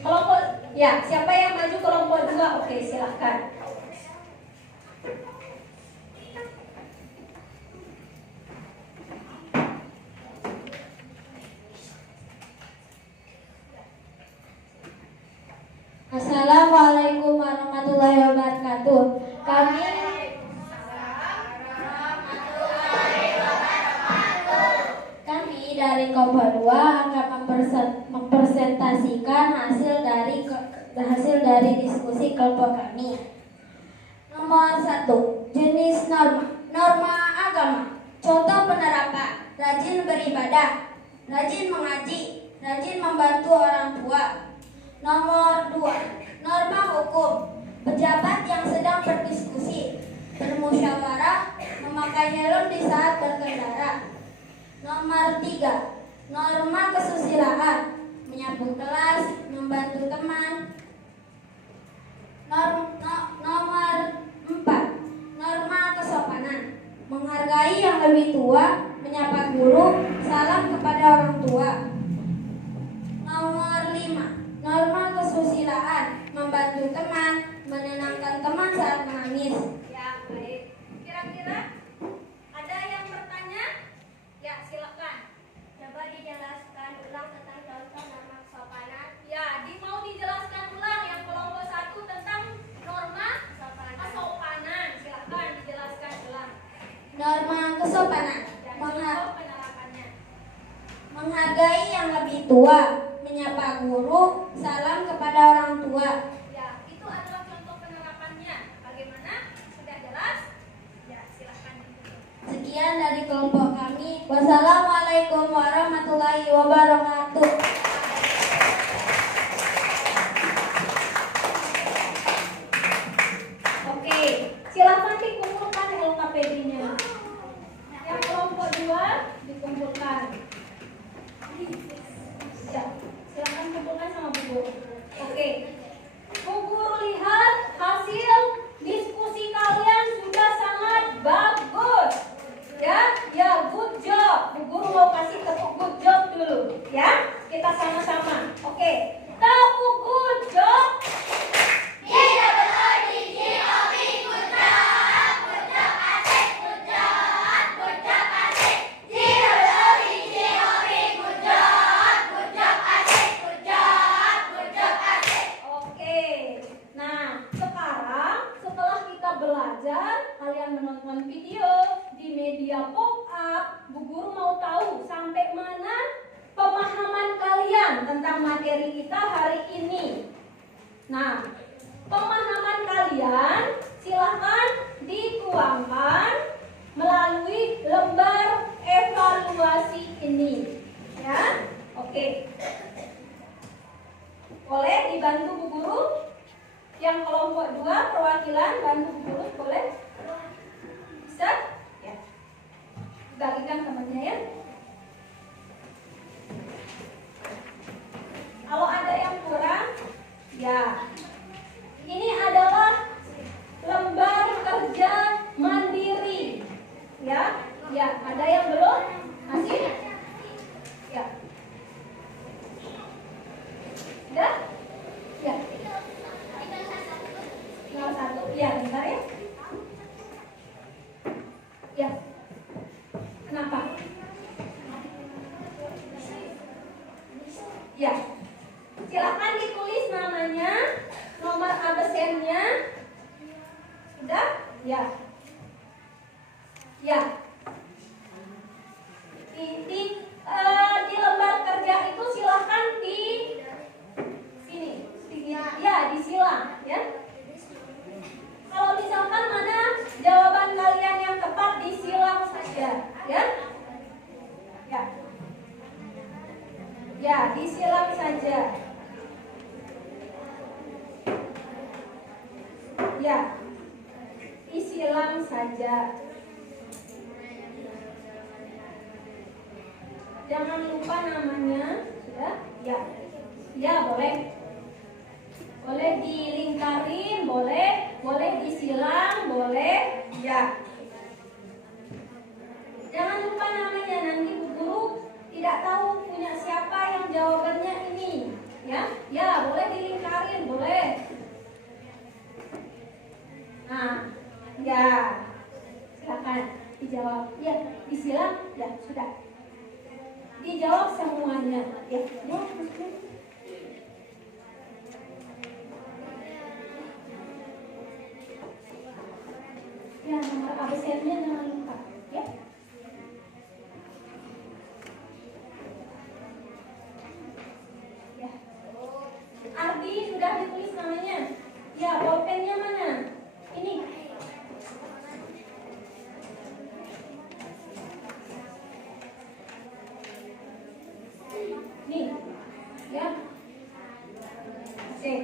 Kelompok ya, siapa yang maju kelompok 2? Oke, silahkan. Assalamualaikum warahmatullahi wabarakatuh. Kami dari kelompok 2 akan mempresentasikan hasil dari diskusi kelompok kami. Nomor 1, jenis norma. Norma agama. Contoh penerapan: rajin beribadah, rajin mengaji, rajin membantu orang tua. Nomor 2, norma hukum. Pejabat yang sedang berdiskusi, bermusyawarah, memakai helm di saat berkendara. Nomor 3, norma kesusilaan. Menyapu kelas, membantu teman. Nomor 4, norma kesopanan. Menghargai yang lebih tua, menyapa guru, salam kepada orang tua. Nomor 5, norma kesusilaan. Membantu teman, menenangkan teman saat menangis. Ya, baik. Kira-kira ada yang bertanya? Ya, silakan. Coba dijelaskan ulang tentang contoh norma kesopanan. Ya, mau dijelaskan ulang yang kelompok 1 tentang norma kesopanan. Silakan dijelaskan ulang. Norma kesopanan. Contoh penerapannya. Menghargai yang lebih tua, menyapa guru, salam kepada orang tua. Ya, itu adalah contoh penerapannya. Bagaimana? Sudah jelas? Ya, silakan ditutup. Sekian dari kelompok kami. Wassalamualaikum warahmatullahi wabarakatuh. Oke, silakan dikumpulkan LKPD-nya. Yang kelompok 2 dikumpulkan. Ya, silakan kumpulkan sama Bu Guru. Oke. Bu Guru lihat hasil diskusi kalian sudah sangat bagus. Ya, good job. Bu Guru mau kasih tepuk good job dulu, ya. Kita sama-sama. Oke. Tepuk good job. Tidak betul di GOV, good job, asik, good job, asik. Tidak betul di GOV, good job, asik, good job, asik. Oke. Nah, sekarang setelah kita belajar, kalian menonton video di media pop-up, Bu Guru mau tahu sampai mana pemahaman kalian tentang materi kita hari ini. Nah, pemahaman kalian silahkan dituangkan melalui lembar evaluasi ini. Ya, oke. Boleh dibantu Bu Guru? Yang kelompok 2 perwakilan bantu Bu Guru, boleh? Bisa? Ya. Bagikan temannya ya. Kalau ada yang kurang, ya. Ini adalah lembar kerja mandiri. Ya, ya. Ada yang belum? Masih? Ya. Sudah? Ya. Tinggal 1. Ya, bentar ya. Ya. Kenapa? Ya. Silakan ditulis namanya, nomor absennya. Sudah? Ya. Ya. Di lembar kerja itu silakan di sini. Ya, disilang ya. Kalau misalkan mana jawaban kalian yang tepat, disilang saja ya. Ya. Ya, disilang saja. Ya. Disilang saja. Jangan lupa namanya, sudah? Ya. Ya, boleh. Boleh dilingkarin, boleh disilang, boleh. Ya. Jangan lupa namanya, nanti Bu Guru tidak tahu punya siapa yang jawabannya ini. Ya. Ya, boleh dilingkarin, boleh. Nah, ya. Silakan dijawab. Ya, disilang, ya, sudah. Dijawab semuanya. Ya, jawab. Ya, nomor absennya jangan lupa. Ya. Ya. Ardi sudah ditulis namanya. Ya, bolpennya mana? Ini. Nih, ya. Oke,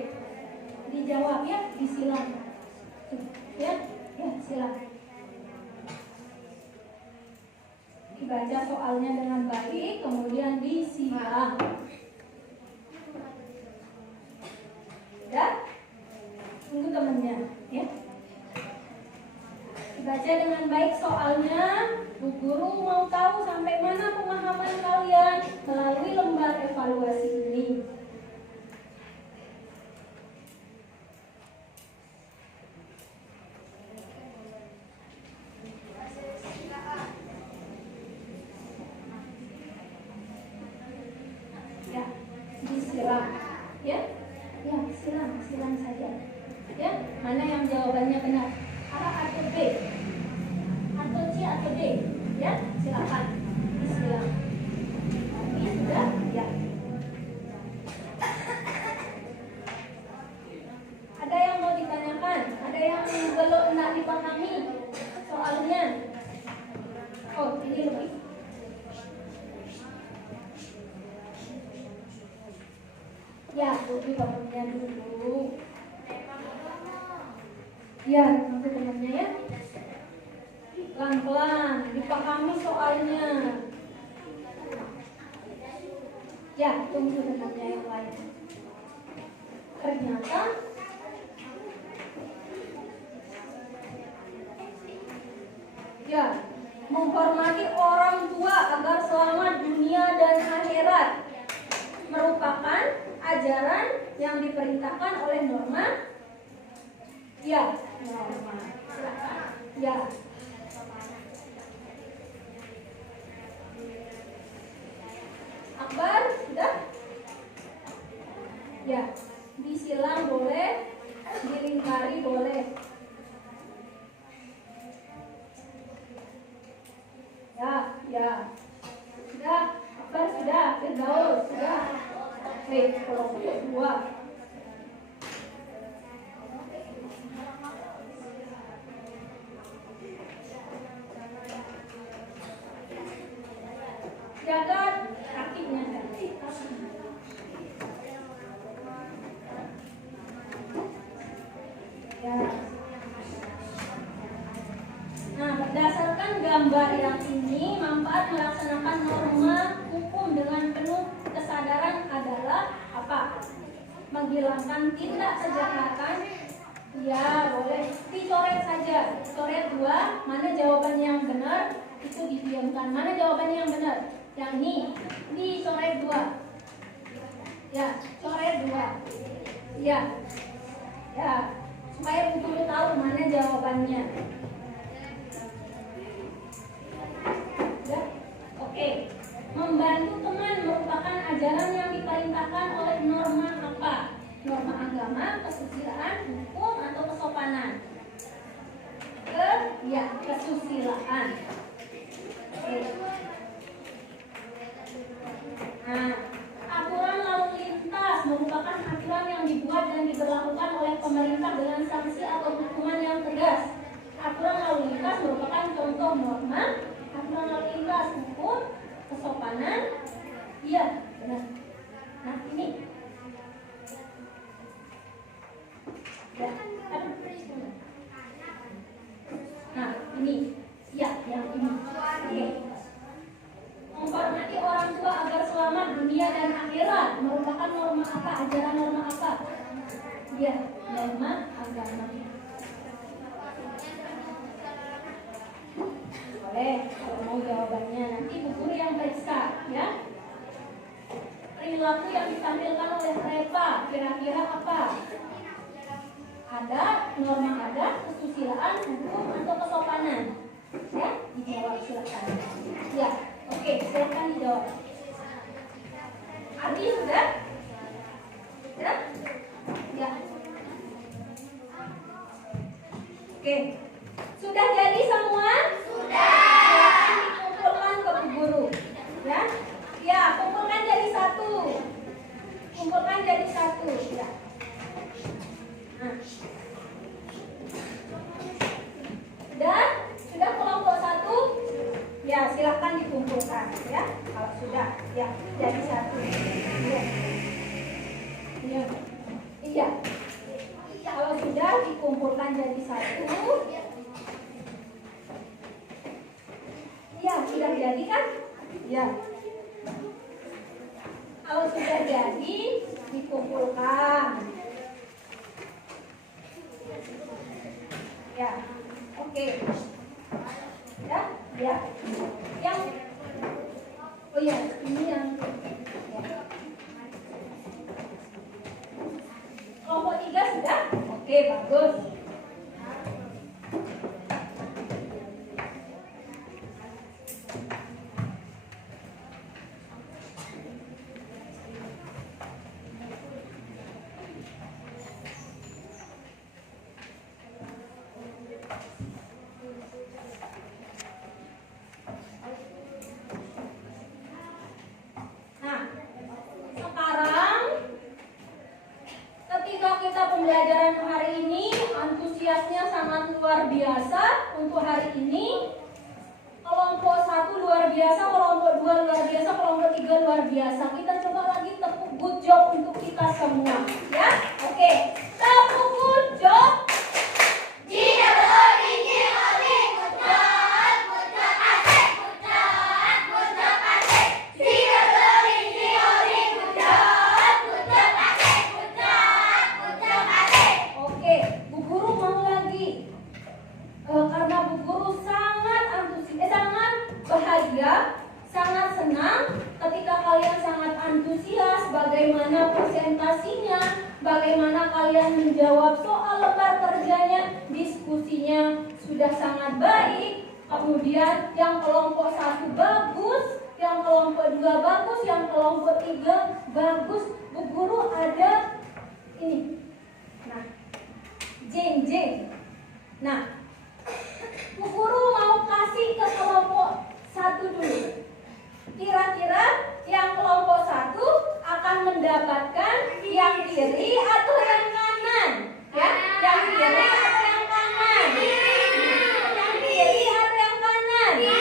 dijawab ya, disilang. Ya, ya silang. Dibaca soalnya dengan baik, kemudian disilang. Ya, tunggu temennya, ya. Dibaca dengan baik soalnya. Bu Guru mau tahu sampai mana pemahaman kalian melalui lembar evaluasi ini. Ya, disilang. Ya, ya silang saja. Ya, mana yang jawabannya benar? A atau B? Atau C atau D? Ya, silakan disilang. Ini sudah, ya. Ada yang mau ditanyakan? Ada yang belum nak dipahami soalnya? Oh, ini lebih. Ya, lebih temannya dulu. Ya, nanti temannya ya. Pelan-pelan, dipahami soalnya. Ya, tunggu temannya yang lain. Ternyata ya, menghormati orang tua agar selamat dunia dan akhirat merupakan ajaran yang diperintahkan oleh norma. Ya, norma. Ya. Akbar, sudah? Ya, disilang boleh, dilingkari boleh. Ya, ya. Sudah, Akbar sudah, Firdaus sudah. Kelompok 2. Jaga kakinya. gambar yang ini, manfaat melaksanakan norma hukum dengan penuh kesadaran adalah apa? Menghilangkan tindak kejahatan. Ya, boleh dicoret saja. Coret 2, mana jawaban yang benar? Itu didiamkan. Mana jawabannya yang benar? Yang ini. Dicoret 2. Ya, coret 2. Ya. Ya, supaya Bu Guru tahu mana jawabannya. Ya. Oke. Membantu teman merupakan ajaran yang diperintahkan oleh norma apa? Norma agama, kesusilaan, hukum, atau kesopanan? Kesusilaan. Oke. Nah, aturan lalu lintas merupakan aturan yang dibuat dan diberlakukan oleh pemerintah dengan sanksi atau hukuman yang tegas. Aturan lalu lintas merupakan contoh norma. Aturan lalu lintas, hukum, kesopanan. Iya, benar. Nah, ini. Ya, nah, ini. Ya, yang ini. Oke. Menghormati orang tua agar selamat dunia dan akhirat merupakan norma apa? Ajaran norma apa? Ya, norma agama. Boleh, kalau mau jawabannya nanti Bu Guru yang periksa, ya. Perilaku yang ditampilkan oleh Reva kira-kira apa? Ada, norma ada, kesusilaan, hukum, atau kesopanan? Ya, dijawab silakan. Ya. Oke, silakan dijawab. Ardi sudah? Ya? Ya. Oke. Sudah jadi semua? Sudah. Kumpulkan ke Bu Guru. Ya? Ya, kumpulkan jadi satu. Kumpulkan jadi satu. Ya. Nah. Sudah kelompok 1? Ya, silahkan dikumpulkan ya. Kalau sudah, ya jadi satu. Iya. Iya. Iya. Kalau sudah dikumpulkan jadi satu. Iya, sudah jadi kan? Ya. Kalau sudah jadi dikumpulkan. Ya. Oke. Ya, ya. Yang oh ya, ini yang ya. Kelompok 3 sudah? Oke, bagus. Pembelajaran hari ini antusiasnya sangat luar biasa untuk hari ini. Kelompok 1 luar biasa, kelompok 2 luar biasa, kelompok 3 luar biasa. Kita coba lagi tepuk good job untuk kita semua, ya. Oke, tepuk good job. Karena Bu Guru sangat bahagia, sangat senang ketika kalian sangat antusias bagaimana presentasinya, bagaimana kalian menjawab soal lembar kerjanya, diskusinya sudah sangat baik. Kemudian yang kelompok 1 bagus, yang kelompok 2 bagus, yang kelompok 3 bagus. Bu Guru ada ini. Nah, jeng. Nah, Bu Guru mau kasih ke kelompok 1 dulu. Kira-kira yang kelompok 1 akan mendapatkan yang kiri atau yang kanan? Ya, yang kiri atau yang kanan? Yang kiri atau yang kanan? Ya.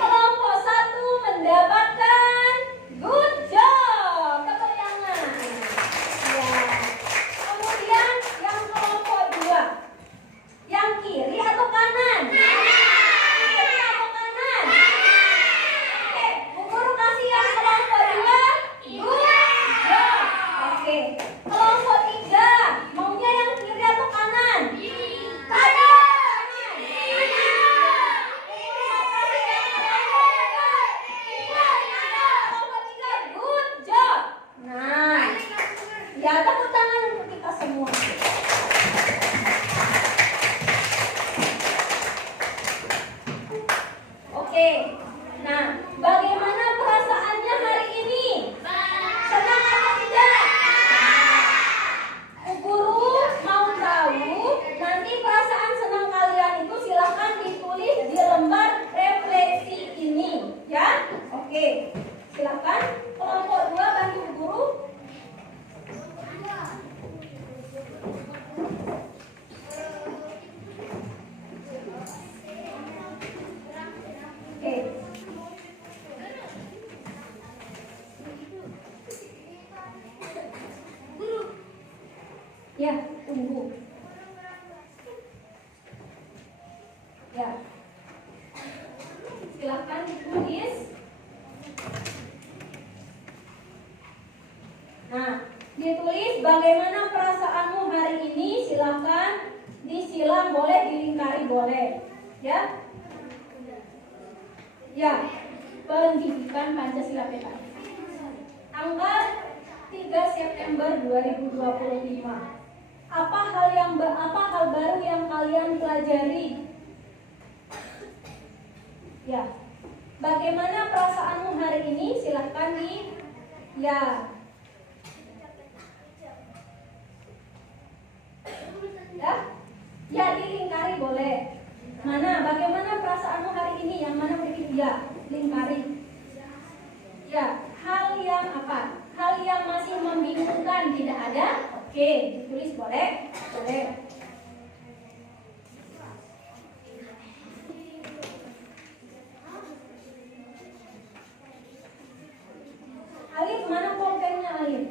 Kelompok 1 mendapatkan good job. Tepuk tangan. Ya. Kemudian yang kelompok 2, yang kiri atau kanan? Kanan. Ya, tunggu. Ya. Silakan ditulis. Nah, ditulis bagaimana perasaanmu hari ini. Silakan disilang boleh, dilingkari boleh. Ya. Ya. Pendidikan Pancasila PKI. Tanggal 3 September 2025. Apa hal baru yang kalian pelajari? Ya. Bagaimana perasaanmu hari ini? Silahkan ya. Ya. Ya, dilingkari boleh. Mana? Bagaimana perasaanmu hari ini? Yang mana berikan ya, lingkari. Ya, hal yang apa? Hal yang masih membingungkan tidak ada? Oke, ditulis boleh? Boleh. Alif, mana pulpennya Alif?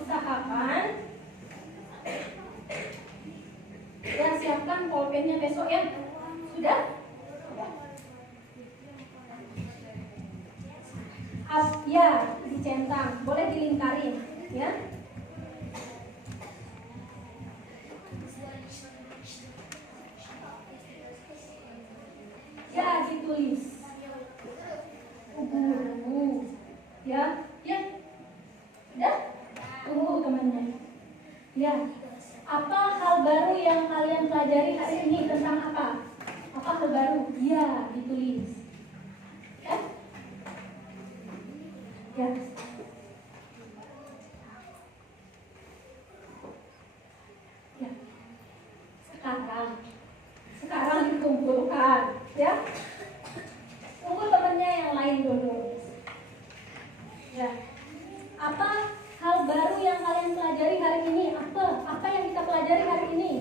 Usahakan ya, siapkan pulpennya besok ya. Sudah? Ya, dicentang, boleh dilingkarin ya. Ya, ditulis. Guru. Ya, ya. Sudah? Tunggu temannya. Ya. Apa hal baru yang kalian pelajari hari ini tentang apa? Apa hal baru? Ya, ditulis. Ya. Ya. Ya. Sekarang dikumpulkan, ya. Tunggu temannya yang lain dulu. Ya. Apa hal baru yang kalian pelajari hari ini? Apa yang kita pelajari hari ini?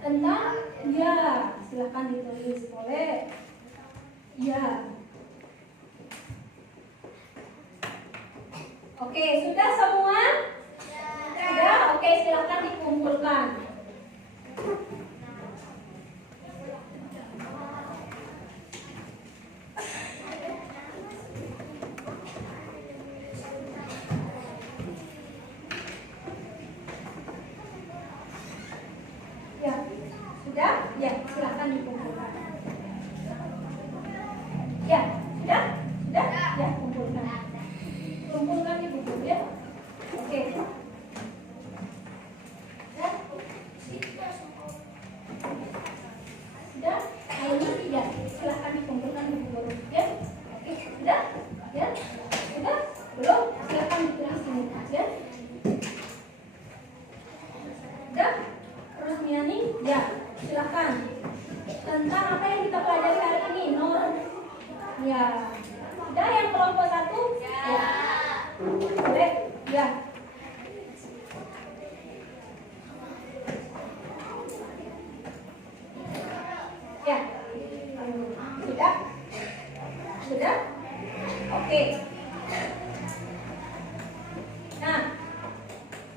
Tentang ya, silahkan ditulis boleh. Ya. Oke, sudah semua? Sudah? Oke, silahkan dikumpulkan. Ya, sudah? Ya, silahkan dikumpulkan. Ya, sudah? Sudah? Ya, kumpulkan. Kumpulkan di buku ya. Oke. Ya. Sudah? Kalau nanti ya, silahkan dikumpulkan di buku ya. Oke, sudah? Ya. Sudah? Belum? Silahkan ditulis ini ya. Sudah? Terus Miani? Ya, silahkan. Tentang apa yang kita pelajari hari ini? Norm. Ya. Sudah yang kelompok 1? Ya. Boleh? Ya. Ya. Sudah? Sudah? Oke. Nah,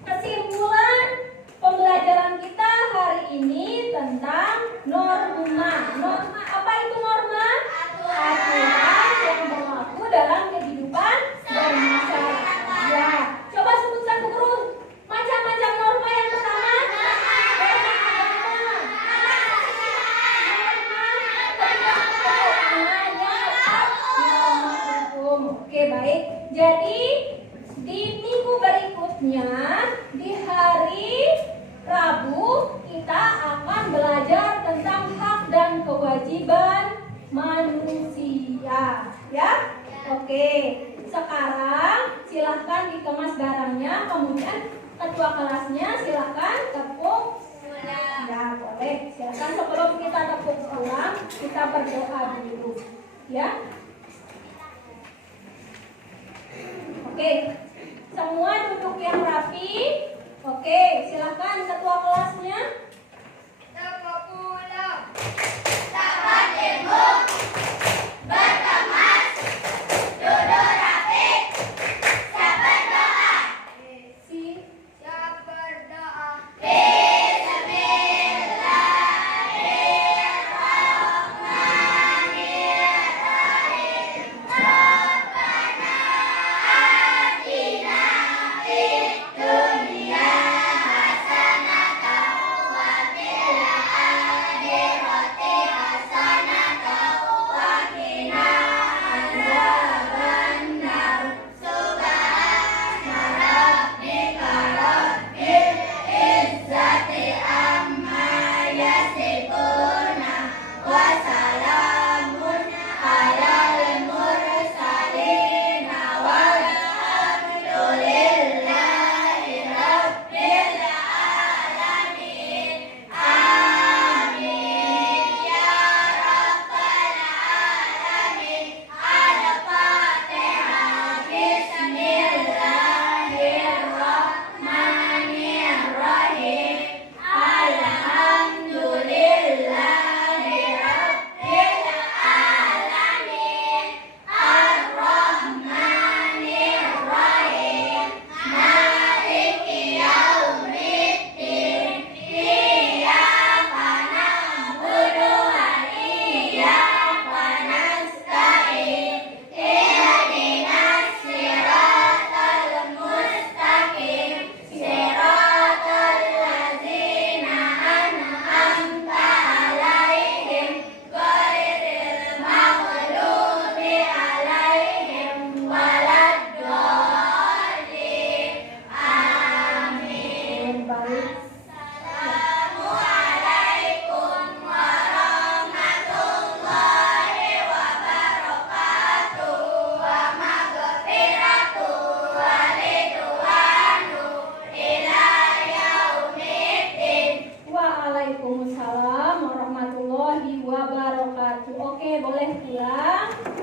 kesimpulan pembelajaran kita hari ini tentang norma. Norma, apa itu norma? Aturan yang berlaku dalam kehidupan bermasyarakat. Ya, coba sebut satu guru. Macam-macam norma yang pertama. Oke, baik. Jadi di minggu berikutnya di hari Rabu kita akan belajar tentang hak dan kewajiban manusia, ya. Oke, sekarang silahkan dikemas barangnya, kemudian ketua kelasnya silahkan tepuk. Ya, boleh. Silahkan sebelum kita tepuk ulang, kita berdoa dulu, ya. Oke, semua duduk yang rapi. Oke, silahkan ketua kelasnya. Tepuk ulang. Selamat Waalaikumsalam warahmatullahi wabarakatuh. Oke, boleh pulang.